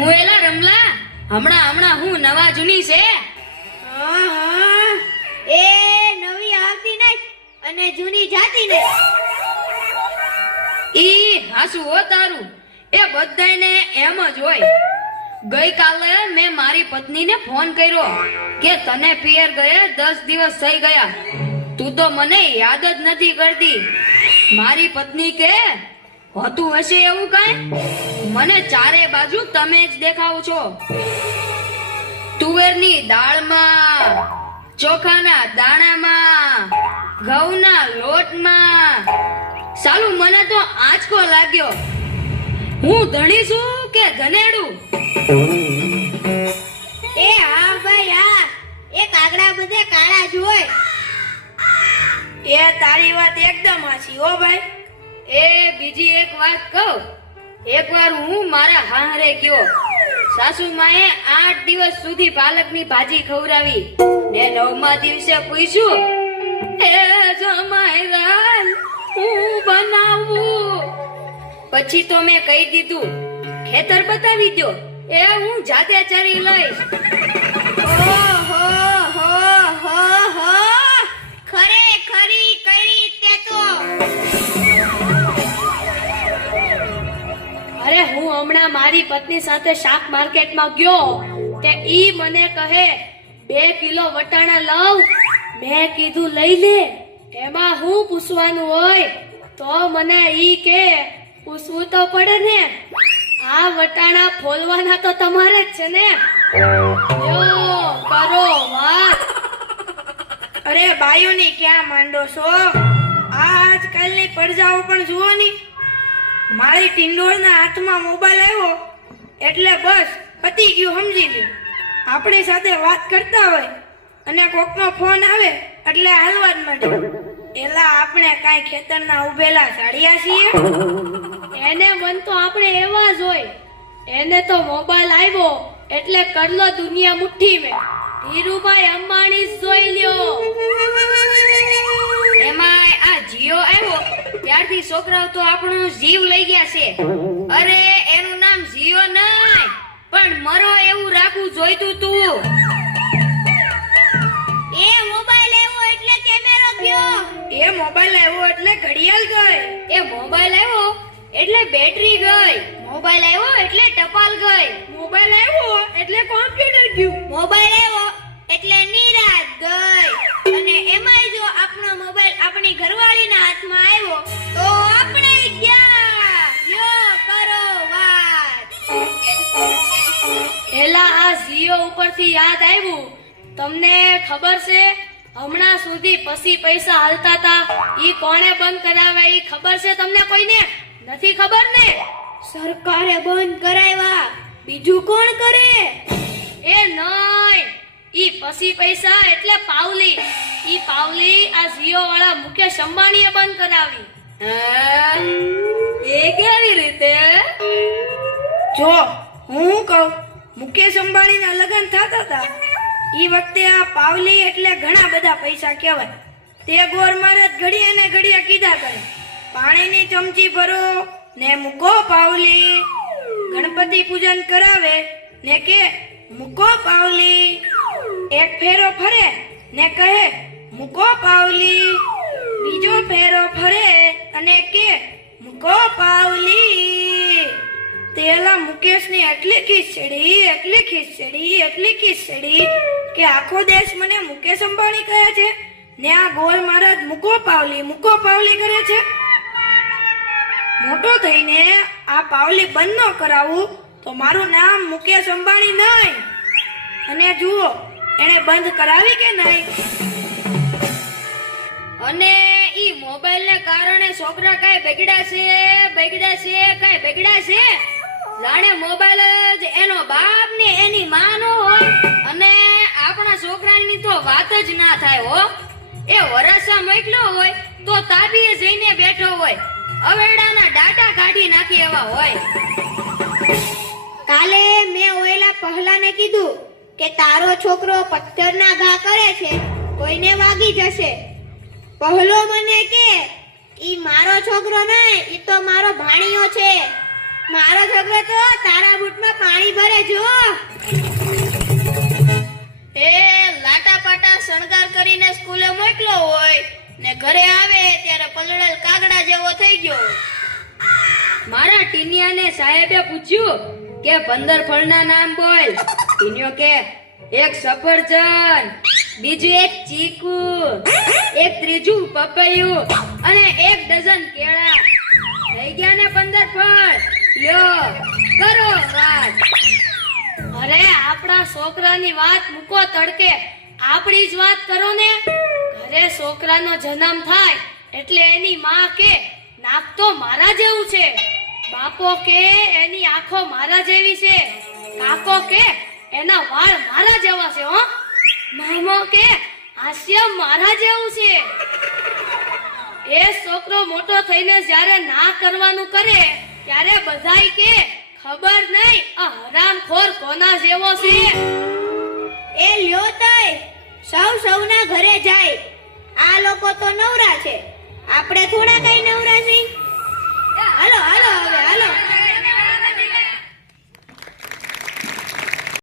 હું એલા રમલા હમણાં હું નવા જૂની છે. એ નવી આવતી નહીં અને જૂની જાતી નહીં. ઈ હાસુ હો તારું, એ બધાયને એમ જ હોય. ગઈકાલે મેં મારી પત્નીને ફોન કર્યો કે તને પિયર ગયે 10 દિવસ થઈ ગયા, તું તો મને યાદ જ નથી કરતી. મારી પત્ની કે હોતું હશે એવું કાંઈ, મને ચારે બાજુ તમે જ દેખાવ છો. તુવેરની દાળમાં, ચોખાના દાણામાં, ઘઉંના લોટમાં. સાલું મને તો આંચકો લાગ્યો. હું ધણી છું કે ધનેડું? એ હા ભાઈ હા, એ કાગડા બધે કાળા જ હોય. એ તારી વાત એકદમ સાચી હો ભાઈ. એ બીજી એક વાત કહું. એકવાર હું મારા હાહરે ગયો. સાસુમાએ 8 દિવસ સુધી પાલકની ભાજી ખવડાવી ને 9મા દિવસે પૂછ્યું, એ જમાઈ રાલ હું બનાવું? પછી તો મેં કહી દીધું, ખેતર બતાવી દો, એ હું જાતે ચરી લઈશ. ઓહો હો હો હો, ખરેખરી કરી તે તો. અરે હું હમણાં મારી પત્ની સાથે શાક માર્કેટમાં ગયો તે ઈ મને કહે 2 કિલો વટાણા લાવ. મેં કીધું લઈ લે, એમાં હું પૂછવાનું હોય? તો મને ઈ કે પૂછવું તો પડે ને, આ વટાણા ફોલવાના તો તમારે જ છે ને. લ્યો કરો વાત. અરે બાયોની ક્યાં માંડો છો? આજકાલની પડજાઓ પણ જુઓ ની. મારી ટિંડોળના હાથમાં મોબાઈલ આવ્યો એટલે બસ પતી ગયું, સમજી લે. આપણી સાથે વાત કરતા હોય અને કોકનો ફોન આવે એટલે હાલવા જ માંડે. એલા આપણે કાંઈ ખેતરના ઉભેલા સાડિયા છીએ? એને મન તો આપણે એવા જ હોય. એને તો મોબાઈલ આવ્યો એટલે કરલો દુનિયા મુઠ્ઠી મેં. ધીરુભાઈ અંબાણી જ જોઈ લ્યો. એમાં આ જીઓ આવ્યો ત્યારથી છોકરાઓ તો આપણો જીવ લઈ ગયા છે. અરે એનું નામ જીઓ નહીં પણ મરો એવું રાખવું જોઈતું તું. એ મોબાઈલ આવ્યો એટલે કેમેરો ગયો. એ મોબાઈલ આવ્યો એટલે ઘડિયાળ ગઈ. એ મોબાઈલ આવ્યો એટલે બેટરી ગઈ. મોબાઈલ આવ્યો એટલે ટપાલ ગઈ. મોબાઈલ આવ્યો એટલે કોમ્પ્યુટર ગયું. મોબાઈલ આવ્યો એટલે નિરાત ગઈ. અને એમાંય જો આપણો મોબાઈલ આપણી ઘરવાળીના હાથમાં આવ્યો તો આપણે ગયા. યો કરો વાત. એલા આ જીઓ ઉપરથી યાદ આવ્યું, તમને ખબર છે હમણાં સુધી પછી પૈસા હાલતા હતા ઈ કોણે બંધ કરાવ્યા? ઈ ખબર છે તમને? કોઈને નથી ખબર ને? સરકારે બંધ કરાવ્યા, બીજું કોણ કરે? એ નહીં, ઈ પછી પૈસા એટલે પાવલી. ઈ પાવલી આ જીઓ વાળા મુકેશ અંબાણીએ બંધ કરાવી. એ કેવી રીતે? જો હું કહું, મુકેશ અંબાણીના લગ્ન થતા હતા ઈ વખતે આ પાવલી એટલે ઘણા બધા પૈસા કહેવાય. તે ગોર મહારાજ ઘડીએ ને ઘડીએ કીધા કરે, પાણીની ચમચી ભરો ને મૂકો પાવલી. ગણપતિ પૂજન કરાવે ને કે મૂકો પાવલી. એક ફેરો ફરે ને કહે મૂકો પાવલી. બીજો ફેરો ફરે અને કે મૂકો પાવલી. તેલા મુકેશની એટલી ખીચડી કે આખો દેશ મને મુકેશ અંબાણી કહે છે ને આ ગોર મહારાજ મૂકો પાવલી કરે છે. મોટો થઈને આ પાવલી બંધ ન કરાવું તો મારું નામ મુકેશ અંબાણી નહીં. અને જુઓ એને બંધ કરાવી કે નહીં. અને ઈ મોબાઈલ ને કારણે છોકરા કઈ બગડ્યા છે. જાણે મોબાઈલ જ એનો બાપ ને એની માં નો હોય. અને આપણા છોકરાની તો વાત જ ના થાય હો. એ વરસા મોકલો હોય તો તાબીએ જઈને બેઠો હોય, અવેડાના ડાટા કાઢી નાખી એવા હોય. કાલે મેં ઓયલા પહેલાને કીધું કે તારો છોકરો પથ્થરના ઘા કરે છે, કોઈને વાગી જશે. પહેલો મને કે ઈ મારો છોકરો નહીં, ઈ તો મારો ભાણિયો છે. મારો છોકરો તો તારા બૂટમાં પાણી ભરે જો. એ લાટા પાટા શણગાર કરીને સ્કૂલે મોકલો હોય ને ઘરે આવે ત્યારે પલળેલ કાગડા જેવો થઈ ગયો. મારા ટીનિયાને સાહેબે પૂછ્યું કે 15 ફળના નામ બોલ. ટીનિયો કે એક સફરજન, બીજું એક ચીકુ, એક ત્રીજું પપૈયું અને 1 ડઝન કેળા. થઈ ગયા ને 15 ફળ. લ્યો કરો વાત. અરે આપણા છોકરાની વાત મૂકો તડકે, આપણી જ વાત કરો ને. ઘરે છોકરાનો જન્મ થાય એટલે એની માં કે નાક તો મારા જેવું છે, બાપો કે એની આંખો મારા જેવી છે, કાકો કે એના વાળ મારા જેવા છે, હો મામો કે હાસ્ય મારા જેવું છે. એ છોકરો મોટો થઈને જ્યારે ના કરવાનું કરે ત્યારે બધાય કે ખબર નહીં આ હરામખોર કોના જેવો છે. એ લ્યો તય સૌના ઘરે જાય. આ લોકો તો નવરા છે, આપણે થોડા કઈ નવરા છીએ.